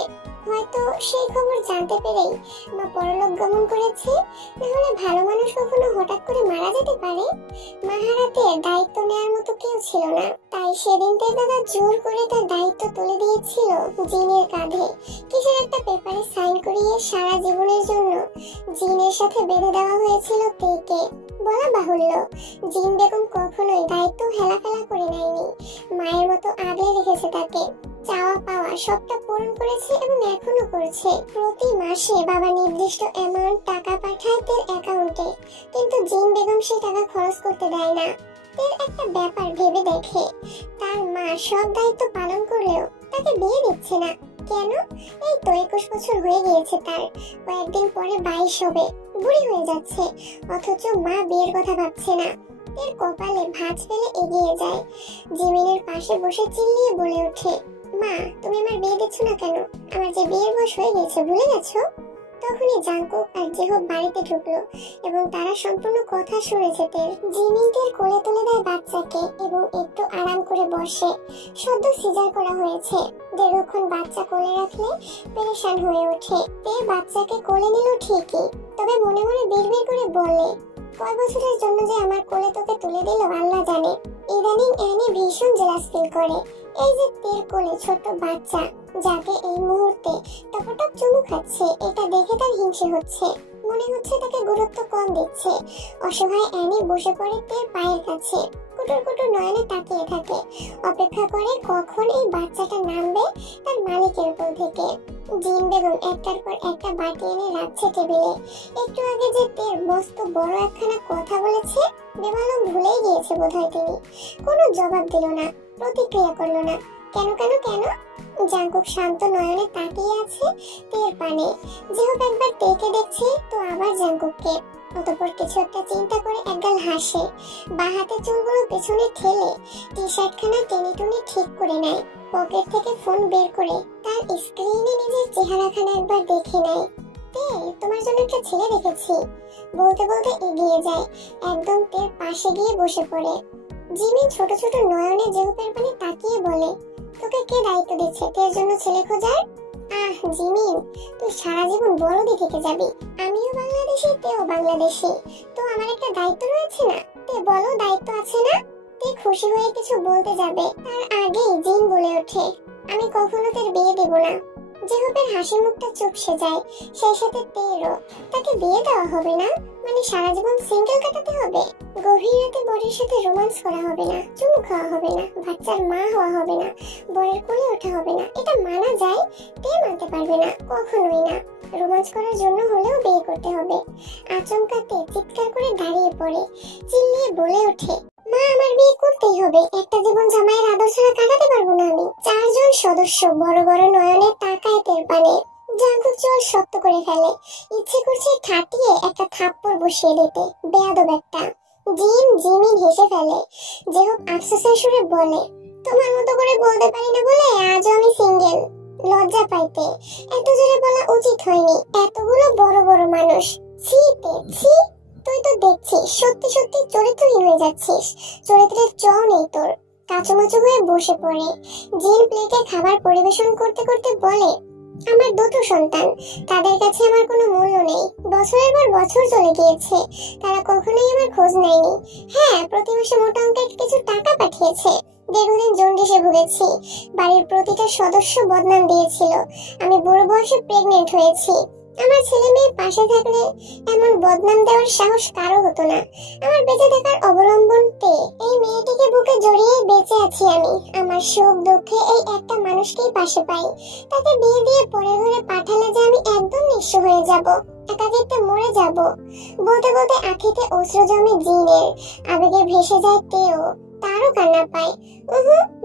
হয়তো সেই খবর জানতে পেরেই মা পরলোক গমন করেছে, নাহলে ভালো মানুষ কখনো হঠাৎ করে মারা যেতে পারে। মা হারাতে দায়িত্ব নেওয়ার মতো কেউ ছিল না, তাই সেদিন তার দাদা জোর করে তার দায়িত্ব তুলে দিয়েছিল জিনের কাঁধে। কিসের একটা পেপারে সাইন করিয়ে সারা জীবনের জন্য জিনের সাথে বেঁধে দেওয়া হয়েছিল তেকে। বলা বাহুল্য, জিন বেগম কখনোই দায়িত্ব হেলাফেলা করে নেয়নি, মায়ের মতো আগলে রেখেছে তাকে। চাওয়া পাওয়া সবটা পূরণ করেছে এবং এখনো করছে। প্রতি মাসে বাবা নির্দিষ্ট অ্যামাউন্ট টাকা পাঠায় তের অ্যাকাউন্টে, কিন্তু জিন বেগম সেই টাকা খরচ করতে দেয় না। তের একটা ব্যাপার ভেবে দেখে, তার মা সব দায়িত্ব পালন করলেও তাকে বিয়ে দিচ্ছে না কেন? এই তো 21 বছর হয়ে গিয়েছে তার, কয়েকদিন পরে 22 হবে, বুড়ি হয়ে যাচ্ছে, অথচ মা বিয়ের কথা ভাবছে না। এর কপালে ভাঁজ ফেলে এগিয়ে যায়, জিমিনের পাশে বসে চিল্লিয়ে বলে ওঠে, মা তুমি আমার বিয়ে দিচ্ছ না কেন? আমার যে বিয়ের বয়স হয়ে গেছে, ভুলে গেছো? তখনই জাঙ্কুক আর জেহব বাড়িতে ঢুকলো এবং তারা সম্পূর্ণ কথা শুনেছে তের। জিমিন তের কোলে তুলে দেয় বাচ্চাকে এবং একটু আরাম করে বসে। সদ্য সিজার করা হয়েছে, দীর্ঘক্ষণ বাচ্চা কোলে রাখলে পেরেশান হয়ে ওঠে। তে বাচ্চাকে কোলে নিল ঠিকই, তবে মনে মনে বিড়বিড় করে বলে, কয় বছরের জন্য যে আমার কোলে তোকে তুলে দিল আল্লাহ জানে। ইদানিং অ্যানি ভীষণ জেলাস ফিল করে। এই যে তের কোলে ছোট্ট বাচ্চা, যাকে এই মুহূর্তে টপটপ চুমু খাচ্ছে, এটা দেখে তার হিংসে হচ্ছে। মনে হচ্ছে তাকে গুরুত্ব কম দিচ্ছে। অসহায় অ্যানি বসে পড়ে তের পায়ের কাছে, কুটুর কুটুর নয়নে তাকিয়ে থাকে, অপেক্ষা করে কখন এই বাচ্চাটা নামবে তার মালিকের কোল থেকে। জিন বেগম একটার পর একটা বাটি এনে রাখছে টেবিলে। একটু আগে যে তের মস্ত বড় একখানা কথা বলেছে, বেমালুম ভুলেই গিয়েছে বোধহয় তিনি। কোনো জবাব দিল না, প্রতিক্রিয়া করলো না। কেন কেন কেন? জাঙ্কুক শান্ত নয়নে তাকিয়ে আছে তের পানে। যেহেতু একবার তেকে দেখছে, তো আবার জাঙ্কুককে। অতঃপর কিছু একটা চিন্তা করে একগাল হাসে, বা হাতে চুলগুলো পেছনে ঠেলে টি শার্টখানা টেনে টুনে ঠিক করে নেয়। পকেট থেকে ফোন বের করে তার স্ক্রিনে নিজের চেহারাখানা একবার দেখে নেয়। তে তোমার জন্য একটা ছেলে দেখেছি, বলতে বলতে এগিয়ে যায়, একদম তের পাশে গিয়ে বসে পড়ে। জিমিন ছোট ছোট নয়নে জেহুপের পানে তাকিয়ে বলে, তোকে কে দায়িত্ব দিচ্ছে তের জন্য ছেলে খোঁজার? আহ জিমিন, তুই সারা জীবন বড়দি থেকে যাবি। আমিও বাংলাদেশি, তেও বাংলাদেশি, তো আমার একটা দায়িত্ব রয়েছে না? তে বলো, দায়িত্ব আছে না? তে খুশি হয়ে কিছু বলতে যাবে, তার আগেই জিন বলে ওঠে, আমি কখনো তের বিয়ে দেব না। জেহুপের হাসি মুখটা চুপসে যায়, সেই সাথে তেরও। তাকে বিয়ে দেওয়া হবে না মানে সারা জীবন সিঙ্গেল কাটাতে হবে? গভীর রাতে বরের সাথে রোমান্স করা হবে না, চুমু খাওয়া হবে না, বাচ্চার মা হওয়া হবে না, বরের কোলে ওঠা হবে না, এটা মানা যায়? তে মানতে পারবে না, কখনোই না। রোমান্স করার জন্য হলেও বিয়ে করতে হবে। আচমকাতে চিৎকার করে দাঁড়িয়ে পড়ে, চিল্লিয়ে বলে ওঠে, মা আমার বিয়ে করতেই হবে, একটা জীবন জামাইয়ের আদর ছাড়া কাটাতে পারবো না আমি। চারজন সদস্য বড় বড় নয়নে তাকায় তের পানে। জাঙ্কুক চোয়াল শক্ত করে ফেলে, ইচ্ছে করছে ঠাটিয়ে একটা থাপ্পড় বসিয়ে দিতে, বেয়াদব একটা। জিমিন হেসে ফেলে, যে হোক আফসোসের সুরে বলে, তোমার মতো করে বলতে পারি না বলে আজও আমি সিঙ্গেল। লজ্জা পাইতে, এত জোরে বলা উচিত হয়নি, এতগুলো বড় বড় মানুষ। ছি তে ছি, তুই তো দেখছিস সত্যি সত্যি চরিত্রহীন হয়ে যাচ্ছিস, চরিত্রের চ নেই তোর। কাচুমাচু হয়ে বসে পড়ে। জিন প্লেটে খাবার পরিবেশন করতে করতে বলে, আমার দুটো সন্তান, তাদের কাছে আমার কোনো মূল্য নেই। বছরের পর বছর চলে গিয়েছে, তারা কখনোই আমার খোঁজ নেয়নি। হ্যাঁ, প্রতি মাসে মোটা অঙ্কের কিছু টাকা পাঠিয়েছে। দীর্ঘদিন জন্ডিসে ভুগেছি, বাড়ির প্রতিটা সদস্য বদনাম দিয়েছিল আমি বুড়ো বয়সে প্রেগনেন্ট হয়েছি। আমার ছেলে মেয়ে পাশে থাকলে এমন বদনাম দেওয়ার সাহস কারো হতো না। আমার বেঁচে থাকার অবলম্বন তে এই মেয়েটিকে বুকে জড়িয়ে বেঁচে আছি আমি। আমার সুখ দুঃখে এই একটা মানুষকেই পাশে পাই, তাকে বিয়ে দিয়ে পরের ঘরে পাঠালে যে আমি একদম নিঃস্ব হয়ে যাব, একাকিত্বে মরে যাব। বলতে বলতে আঁখিতে অশ্রু জমে জিনের, আবেগে ভেসে যায় তেও, তারও কান্না পায়।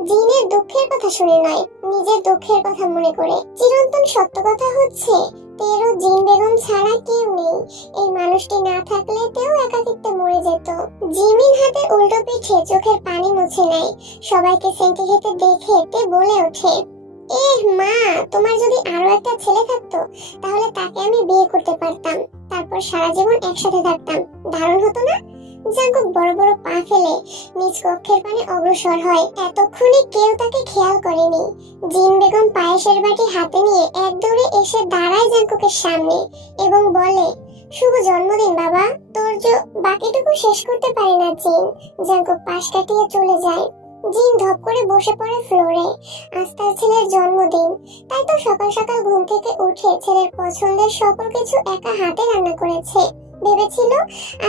জিনের দুঃখের কথা শুনে নয়, নিজের দুঃখের কথা মনে করে। চিরন্তন সত্য কথা হচ্ছে, তেরো জিন বেগম ছাড়া কেউ নেই। এই মানুষটি না থাকলে তেও একাকিত্বে মরে যেত। জিমিন হাতে উল্টো পিঠে চোখের পানি মুছে নেয়, সবাইকে সেন্টি খেতে দেখে তে বলে ওঠে, মা, তোমার যদি আরো একটা ছেলে থাকতো তাহলে তাকে আমি বিয়ে করতে পারতাম, তারপর সারা জীবন একসাথে থাকতাম। দারুণ হতো না? জাঙ্কুক বড় বড় পা ফেলে নিজ কক্ষের পানে অগ্রসর হয়। এতক্ষণে কেউ তাকে খেয়াল করেনি। জিন বেগম পায়েসের বাটি হাতে নিয়ে এক দৌড়ে এসে দাঁড়ায় জাঙ্কুকের সামনে এবং বলে, শুভ জন্মদিন বাবা। তোর বাকিটুকু শেষ করতে পারি না জিন। জাঙ্কুক পাশ কাটিয়ে চলে যায়। জিন ধপ করে বসে পড়ে ফ্লোরে। আজ তার ছেলের জন্মদিন, তাই তো সকাল সকাল ঘুম থেকে উঠে ছেলের পছন্দের সকল কিছু একা হাতে রান্না করেছে। ভেবেছিল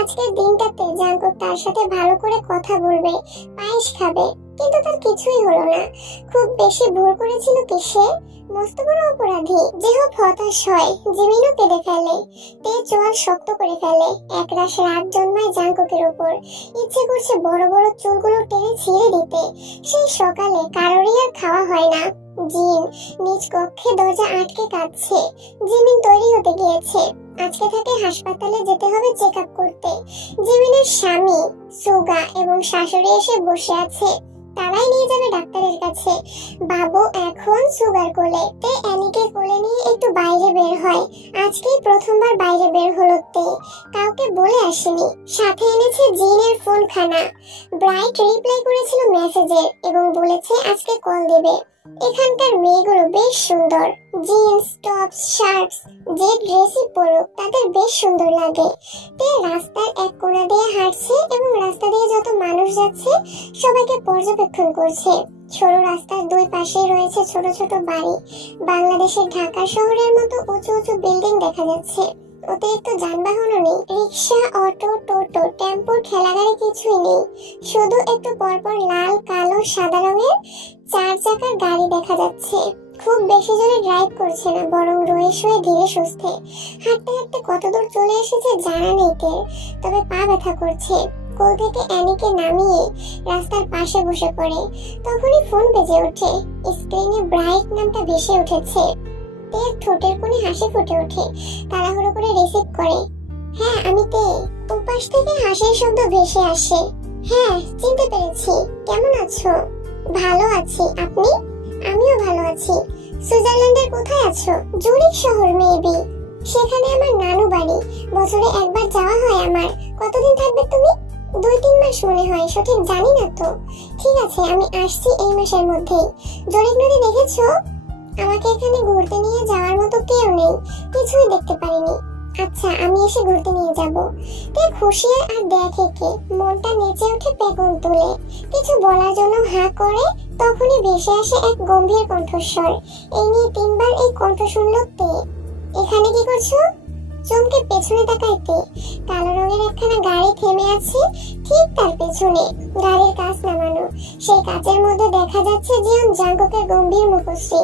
আজকের দিনটাতে জাঙ্কুক তার সাথে ভালো করে কথা বলবে, পায়েস খাবে, কিন্তু তার কিছুই হলো না। খুব বেশি ভুল করেছিল কি সে? মস্ত বড় অপরাধী। যে হোক হতাশ হয়, জিমিনও কেঁদে ফেলে। তে চোয়াল শক্ত করে ফেলে। একরাশ রাগ জন্মায় জাঙ্কুকের উপর। ইচ্ছে করছে বড় বড় চুলগুলো টেনে ছিঁড়ে দিতে। সেই সকালে কারোরই আর খাওয়া হয় না। জিন নিজ কক্ষে দরজা আটকে কাঁদছে। জিমিন তৈরি হতে গিয়েছে, আজকে তাকে হাসপাতালে যেতে হবে চেক আপ করতে। জিমিনের স্বামী সুগা এবং শাশুড়ি এসে বসে আছে, তারাই নিয়ে যাবে ডাক্তারের কাছে। বাবু এখন সুগার কোলে। তে অ্যানিকে কোলে নিয়ে একটু বাইরে বের হয়। আজকেই প্রথমবার বাইরে বের হলো তে, কাউকে বলে আসেনি। সাথে এনেছে জিনের ফোন খানা। ব্রাইট রিপ্লাই করেছিল মেসেজের এবং বলেছে আজকে কল দেবে। এখানকার মেয়েগুলো বেশ সুন্দর, জিন্স টপস শার্টস যে ড্রেসই পরুক তাদের বেশ সুন্দর লাগে। তে রাস্তার এক কোণা দিয়ে হাঁটছে এবং রাস্তা দিয়ে যত মানুষ যাচ্ছে সবাইকে পর্যবেক্ষণ করছে। সরু রাস্তার দুই পাশেই রয়েছে ছোট ছোট বাড়ি। বাংলাদেশের ঢাকা শহরের মতো উঁচু উঁচু বিল্ডিং দেখা যাচ্ছে। অতিরিক্ত যানবাহনও নেই, রিক্সা, অটো, টোটো, টেম্পো, ঠেলাগাড়ি কিছুই নেই। শুধু একটু পরপর লাল, কালো, সাদা রঙের 4 চাকার গাড়ি দেখা যাচ্ছে। খুব বেশি জোরে ড্রাইভ করছে না, বরং রয়ে শুয়ে ধীরে সুস্থে। হাঁটতে হাঁটতে কতদূর চলে এসেছে জানা নেই তে, তবে পা ব্যথা করছে। কোল থেকে অ্যানিকে নামিয়ে রাস্তার পাশে বসে পড়ে। তখনই ফোন বেজে ওঠে। স্ক্রিনে ব্রাইট নামটা ভেসে উঠেছে। তে ঠোঁটের কোণে হাসি ফুটে ওঠে, তাড়াহুড়ো করে রিসিভ করে। হ্যাঁ, আমি তে। ওপাশ থেকে হাসির শব্দ ভেসে আসে। হ্যাঁ, চিনতে পেরেছি। কেমন আছো? ভালো আছি, আপনি? আমিও ভালো আছি। সুইজারল্যান্ডের কোথায় আছো? জুরিখ শহর মেবি। সেখানে আমার নানু বাড়ি, বছরে একবার যাওয়া হয় আমার। কতদিন থাকবে তুমি? 2-3 মাস মনে হয়, সঠিক জানি না তো। ঠিক আছে, আমি আসছি এই মাসের মধ্যেই। জরিক নদী দেখেছো? আমাকে এখানে ঘুরতে নিয়ে যাওয়ার মতো কেউ নেই, কিছুই দেখতে পারিনি। আচ্ছা, আমি এসে ঘুরতে নিয়ে যাব। তে খুশি আর দেখে কে মনটা নেচে ওঠে পেগন তুলে। কিছু বলার জন্য হাঁ করে, তখনই ভেসে আসে এক গম্ভীর কণ্ঠস্বর। এই নিয়ে 3 বার এই কণ্ঠ শুনল তে। এখানে কি করছো? চমকে পেছনে তাকায় তে। কালো রঙের একখানা গাড়ি থেমে আছে ঠিক পেছনে গাড়ির কাঁচ নামানো। সেই কাঁচের মধ্যে দেখা যাচ্ছে জিয়ন জাঙ্কুকের গম্ভীর মুখশ্রী।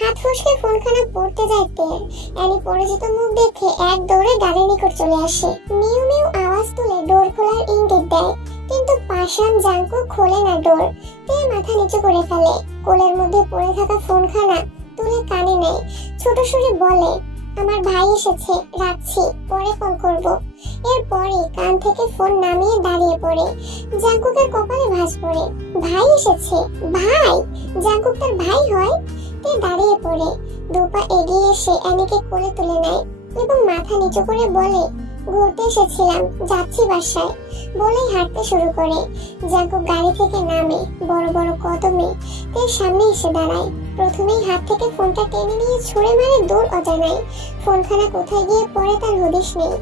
হাত ফসকে ফোনখানা পড়তে যায় তের। অ্যানি পরিচিত মুখ দেখে এক দৌড়ে গাড়ির নিকট চলে আসে। মিউ মিউ আওয়াজ তুলে ডোর খোলার ইঙ্গিত দেয়, কিন্তু পাষাণ জাঙ্কুক খোলে না ডোর। তে মাথা নিচু করে ফেলে। কোলের মধ্যে পড়ে থাকা ফোনখানা তুলে কানে নেয়। ছোট সুরে বলে, আমার ভাই এসেছে, রাখছি, পরে ফোন করব। এরপরে কান থেকে ফোন নামিয়ে দাঁড়িয়ে পড়ে। জাঙ্কুকের কপালে ভাঁজ পড়ে। ভাই এসেছে? ভাই? জাঙ্কুক তার ভাই হয়? তে দাঁড়িয়ে পড়ে। দুপা এগিয়ে এসে অ্যানিকে কোলে তুলে নেয় এবং মাথা নিচু করে বলে, ঘুরতে এসেছিলাম, যাচ্ছি বাসায়, বলেই হাঁটতে শুরু করে। জাঙ্কুক গাড়ি থেকে নামে, বড় বড় কদমে তের সামনে এসে দাঁড়ায়। প্রথমেই হাত থেকে ফোনটা টেনে নিয়ে ছুঁড়ে মারে দূর অজানায়। ফোনখানা কোথায় গিয়ে পড়ে তার হদিশ নেই।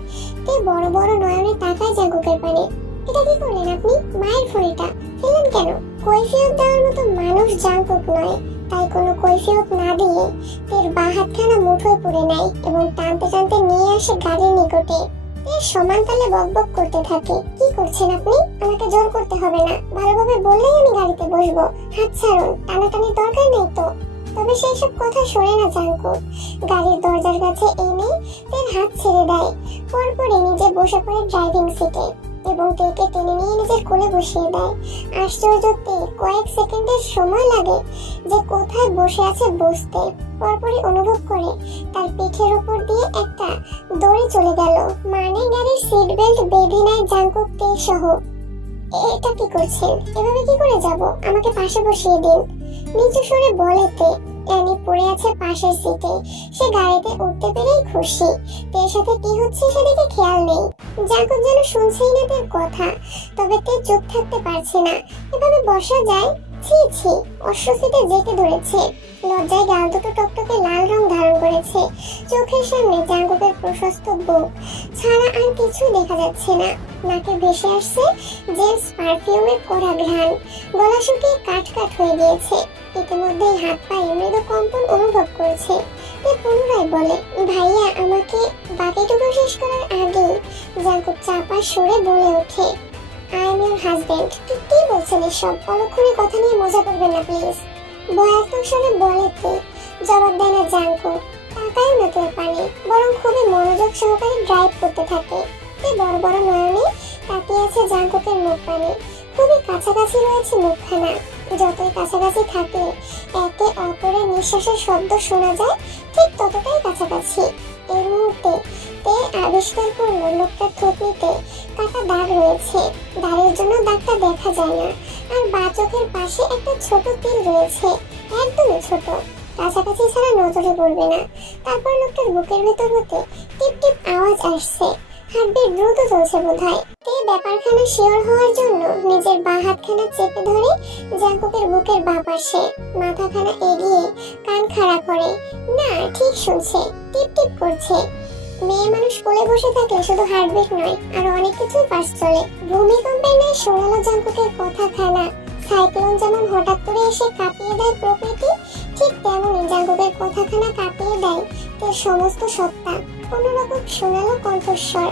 তে বড় বড় নয়নে তাকায় জাঙ্কুকের পানে। এটা কি করলেন আপনি? মায়ের ফোন এটা ফেললেন কেন? কৈফিয়ত দেওয়ার মতো মানুষ জাঙ্কুক নয়, তাই কোনো কৈফিয়ত না দিয়ে তের বাঁ হাতখানা মুঠোয় পুরে নেয় এবং টানতে টানতে নিয়ে আসে গাড়ির নিকটে। তের সমান তালে বকবক করতে থাকে, কি করছেন আপনি? আমাকে জোর করতে হবে না, ভালোভাবে বললেই আমি গাড়িতে বসবো। হাত ছাড়ুন, টানাটানির দরকার নেই তো। তবে সেই সব কথা শোনে না জাঙ্কুক। গাড়ির দরজার কাছে এনে তের হাত ছেড়ে দেয়। পরপরই নিজে বসে পড়ে ড্রাইভিং সিটে এবং তেকে টেনে নিয়ে নিজের কোলে বসিয়ে দেয়। আশ্চর্য তে কয়েক সেকেন্ডের সময় লাগে যে কোথায় বসে আছে বুঝতে। পরপরই অনুভব করে তার পিঠের উপর দিয়ে একটা দড়ি চলে গেল। মানে গাড়ির সিট বেল্ট বেঁধে নেয় জাঙ্কুক তে সহ। এটা কি করছেন? এভাবে কি করে যাব? আমাকে পাশে বসিয়ে দিন, নিচু সুরে বলে তে। অ্যানি পড়ে আছে পাশের সিটে। সে গাড়িতে উঠতে পেরেই খুশি। তের সাথে কি হচ্ছে সেদিকে খেয়াল নেই। জাঙ্কুক যেন শুনছেই না তের কথা। তবে তে চুপ থাকতে পারছে না। এভাবে বসা যায়? ছি ছি, অস্বস্তিতে জেঁকে ধরেছে। লজ্জায় গাল দুটো টকটকে লাল রং ধারণ করেছে। চোখের সামনে জাঙ্কুকের প্রশস্ত বুক ছাড়া আর কিছুই দেখা যাচ্ছে না। নাকে ভেসে আসছে জেমস পারফিউমের কড়া ঘ্রাণ। গলা শুকিয়ে কাঠ কাঠ হয়ে গিয়েছে। ইতিমধ্যেই হাত পায়ে মৃদু কম্পন অনুভব করছে। তে পুনরায় বলে, ভাইয়া আমাকে। বাকিটুকু শেষ করার আগে জাঙ্কুক চাপা সুরে বলে ওঠে, আই এম ইউর হাজবেন্ড। কি বলছেন এসব? অলক্ষণে কথা নিয়ে মজা করবেন না প্লিজ। ভয়াত্মক স্বরে বলে তে। জবাব দেয় না জাঙ্কুক। তাকায় না তের পানে, বরং খুবই মনোযোগ সহকারে ড্রাইভ করতে থাকে। তে বড় বড় নয়নে তাকিয়ে আছে জাঙ্কুকের মুখ পানে। খুবই কাছাকাছি রয়েছে মুখখানা। যতই কাছাকাছি থাকে একে অপরের নিঃশ্বাসের শব্দ শোনা যায় ঠিক ততটাই কাছাকাছি। এই মুহূর্তে তে আবিষ্কার করলো লোকটার থুতনিতে কাটা দাগ রয়েছে। দাগের জন্য দাগটা দেখা যায় না। আর বাঁ চোখের পাশে একটা ছোট তিল রয়েছে, একদমই ছোট, কাছাকাছি ছাড়া নজরে পড়বে না। তারপর লোকটার বুকের ভেতর হতে টিপ টিপ আওয়াজ আসছে। হার্টবিট দ্রুত চলছে বোধহয়। তে ব্যাপারখানা শিওর হওয়ার জন্য নিজের বাঁ হাতখানা চেপে ধরে জাঙ্কুকের বুকের বাঁ পাশে মাথাখানা এগিয়ে কান খাড়া করে। না, ঠিক শুনছে, টিপ টিপ করছে। মেয়ে মানুষ কোলে বসে থাকলে শুধু হার্টবিট নয়, আরো অনেক কিছুই পাস চলে। ভূমিকম্পের ন্যায় শোনালো জাঙ্কুকের কথাখানা। সাইক্লোন যেমন হঠাৎ করে এসে কাঁপিয়ে দেয় প্রকৃতি, ঠিক তেমনই জাঙ্কুকের কথাখানা কাঁপিয়ে দেয় তার সমস্ত সত্তা। কোনোরকম শোনালো কণ্ঠস্বর।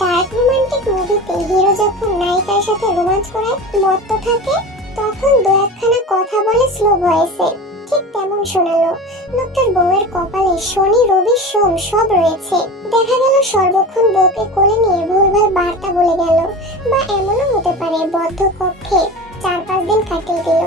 ডার্ক রোমান্টিক মুভিতে হিরো যখন নায়িকার সাথে রোমান্স করার মত্ত থাকে তখন দু একখানা কথা বলে স্লো ভয়েসে, ঠিক তেমন শোনালো। লোকটার বউয়ের কপালে শনি রবি সোম সব রয়েছে। দেখা গেল সর্বক্ষণ বউকে কোলে নিয়ে ভুলভাল বার্তা বলে গেল, বা এমনও হতে পারে বদ্ধ কক্ষে 4-5 দিন কাটিয়ে দিল।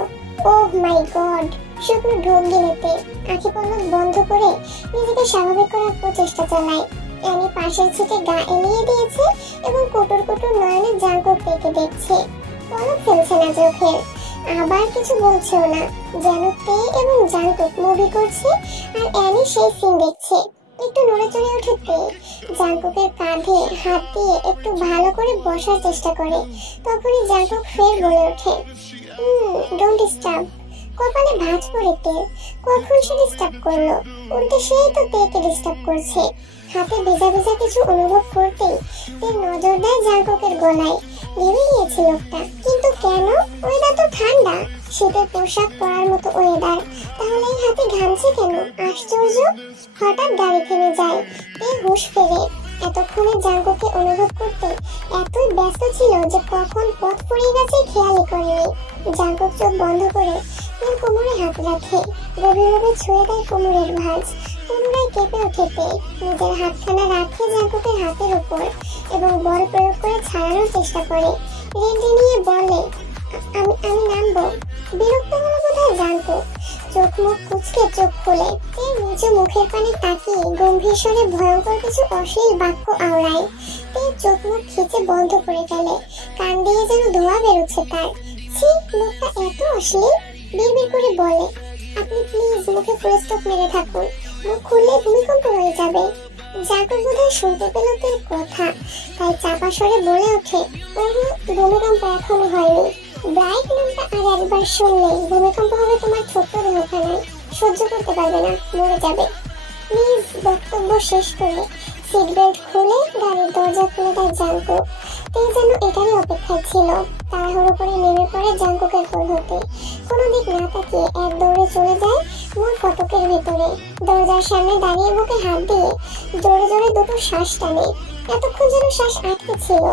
ওহ মাই গড! শুকনো ঢোক গিলেতে আঁখি পলক বন্ধ করে নিজেকে স্বাভাবিক করার প্রচেষ্টা চালায়। অ্যানি পাশের সিটে গা এলিয়ে দিয়েছে এবং কোটর কোটর নয়নে জাঙ্কুক দেখে দেখছে। পলক ফেলছে না চোখের, আবার কিছু বলছেও না, যেন তে এবং জাঙ্কুক মুভি করছে আর অ্যানি সেই সিন দেখছে। একটু নড়ে চড়ে ওঠে তে, জাঙ্কুকের কাঁধে হাত দিয়ে একটু ভালো করে বসার চেষ্টা করে। তখনই জাঙ্কুক ফের বলে ওঠে, ডোন্ট ডিস্টার্ব। কপালে ভাঁজ পড়ে তে, কখন সে ডিস্টার্ব করলো? উল্টে সেই তো তেকে ডিস্টার্ব করছে। হাতে ভেজা ভেজা কিছু অনুভব করতেই তে নজর দেয় জাঙ্কুকের গলায়। ভেবে গিয়েছে লোকটা, কিন্তু কেন? ওয়েদার তো ঠান্ডা, শীতের পোশাক পরার মতো ওয়েদার, তাহলে এই হাতে ঘামছে কেন? আশ্চর্য! হঠাৎ গাড়ি থেমে যায়। তে হুঁশ ফেরে। এতক্ষণে জাঙ্কুকে অনুভব করতে এতই ব্যস্ত ছিল যে কখন পথ ফুরিয়ে গেছে খেয়ালই করেনি। জাঙ্কুক চোখ বন্ধ করে তার কোমরে হাত রাখে, গভীরভাবে ছুঁয়ে দেয় কোমরের ভাঁজ। পুনরায় কেঁপে ওঠে তে, নিজের হাতখানা রাখে জাঙ্কুকের হাতের উপর এবং বল প্রয়োগ করে ছাড়ানোর চেষ্টা করে। রেন্ডি নিয়ে বলে, আমি নামবো। বিরক্ত হলো বোধহয় জাঙ্কুক, চোখ মুখ কুচকে চোখ খুলে তে নিচে মুখের পানে তাকিয়ে গম্ভীর স্বরে ভয়ঙ্কর কিছু অশ্লীল বাক্য আওড়ায়। তে চোখ মুখ খিচে বন্ধ করে ফেলে, কান দিয়ে যেন ধোঁয়া বেরোচ্ছে তার। ছি, লোকটা এত অশ্লীল। বিড়বিড় করে বলে, আপনি প্লিজ মুখে ফুল স্টপ মেরে থাকুন, মুখ খুললে ভূমিকম্প হয়ে যাবে। জাঙ্কুক বোধহয় শুনতে পেল তার কথা, তাই চাপা স্বরে বলে ওঠে, ভূমিকম্প এখনো হয়নি। ব্রাইট নামটা আর একবার শুনলে ভূমিকম্প হবে তোমার ছোট্ট দেহখানায়, সহ্য করতে পারবে না, মরে যাবে। প্লিজ বক্তব্য শেষ করে সিট বেল্ট খুলে গাড়ির দরজা খুলে দেয় জাঙ্কুক। তে যেন এটারই অপেক্ষায় ছিল, তাড়াহুড়ো করে নেমে পড়ে জাঙ্কুকের কোল হতে। কোনো দিক না তাকিয়ে এক দৌড়ে চলে যায় মোর ফটকের ভেতরে। দরজার সামনে দাঁড়িয়ে বুকে হাত দিয়ে জোরে জোরে দুটো শ্বাস টানে। এতক্ষণ যেন শ্বাস আটকে ছিল।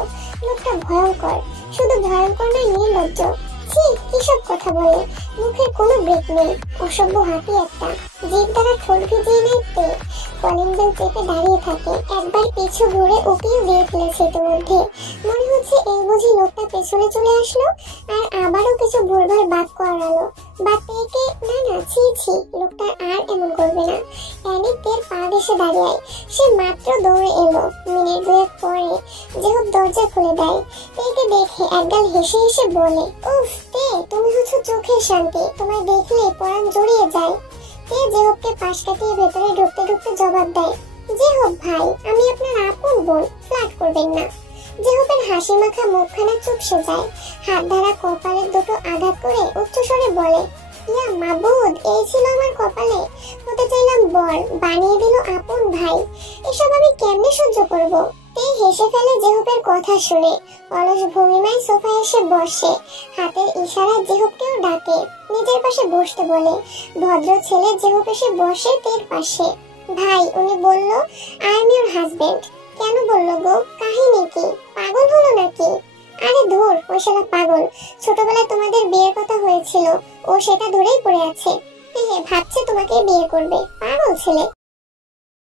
লোকটা ভয়ঙ্কর, শুধু ভয়ঙ্কর নয়, নির্লজ্জ। ছি, কিসব কথা বলে, মুখের কোনো ব্রেক নেই, অসভ্য হাতি একটা। জিভ দ্বারা ঠোঁট ভিজিয়ে নেতে কলিং বেল চেপে দাঁড়িয়ে থাকে। একবার পিছু ঘুরে উকিও দিয়ে ফেলেছে ইতিমধ্যে। মনে হচ্ছে এই বুঝি লোকটা পেছনে চলে আসলো আর আবারও কিছু ভুলভাল বাক্য আড়ালো। বা তেকে না ছি ছি, লোকটা আর এমন করবে না। অ্যানি তের পা ঘেঁষে দাঁড়িয়ে, সে মাত্র দৌড়ে এলো। মিনিট দুয়েক পরে যেহব দরজা খুলে দেয়। তেকে দেখে একগাল হেসে হেসে বলে, উফ তে, তুমি হচ্ছে চোখের শান্তি, তোমায় দেখলে পরাণ জড়িয়ে যায়। তে জেহবকে পাশ কাটিয়ে ভেতরে ঢুকতে ঢুকতে জবাব দেয়, জেহব ভাই, আমি আপনার আপন বোন, ফ্লার্ট করবেন না। জেহবের হাসি মাখা মুখখানা চুপসে যায়। হাত ধরা কপালের দুটো আঘাত করে উচ্চস্বরে বলে, ইয়া মাবুদ, এই ছিল আমার কপালে, হতে চাইলাম বর, বানিয়ে দিল আপন ভাই। এসব আমি কেমনে সহ্য করব? তে হেসে ফেলে জেহবের কথা শুনে। অলস ভঙ্গিমায় সোফায় এসে বসে, হাতের ইশারায় জেহবকেও ডাকে, নিজের পাশে বসতে বলে। ভদ্র ছেলে জেহব এসে বসে তের পাশে। ভাই, উনি বলল আই এম ইউর হাজবেন্ড। কেন বললো গো? কাহিনী কি? পাগল হলো নাকি? আরে ধুর, ওই শালা পাগল। ছোটবেলায় তোমাদের বিয়ের কথা হয়েছিল, ও সেটা ধরেই পড়ে আছে। ভাবছে তোমাকে বিয়ে করবে, পাগল ছেলে।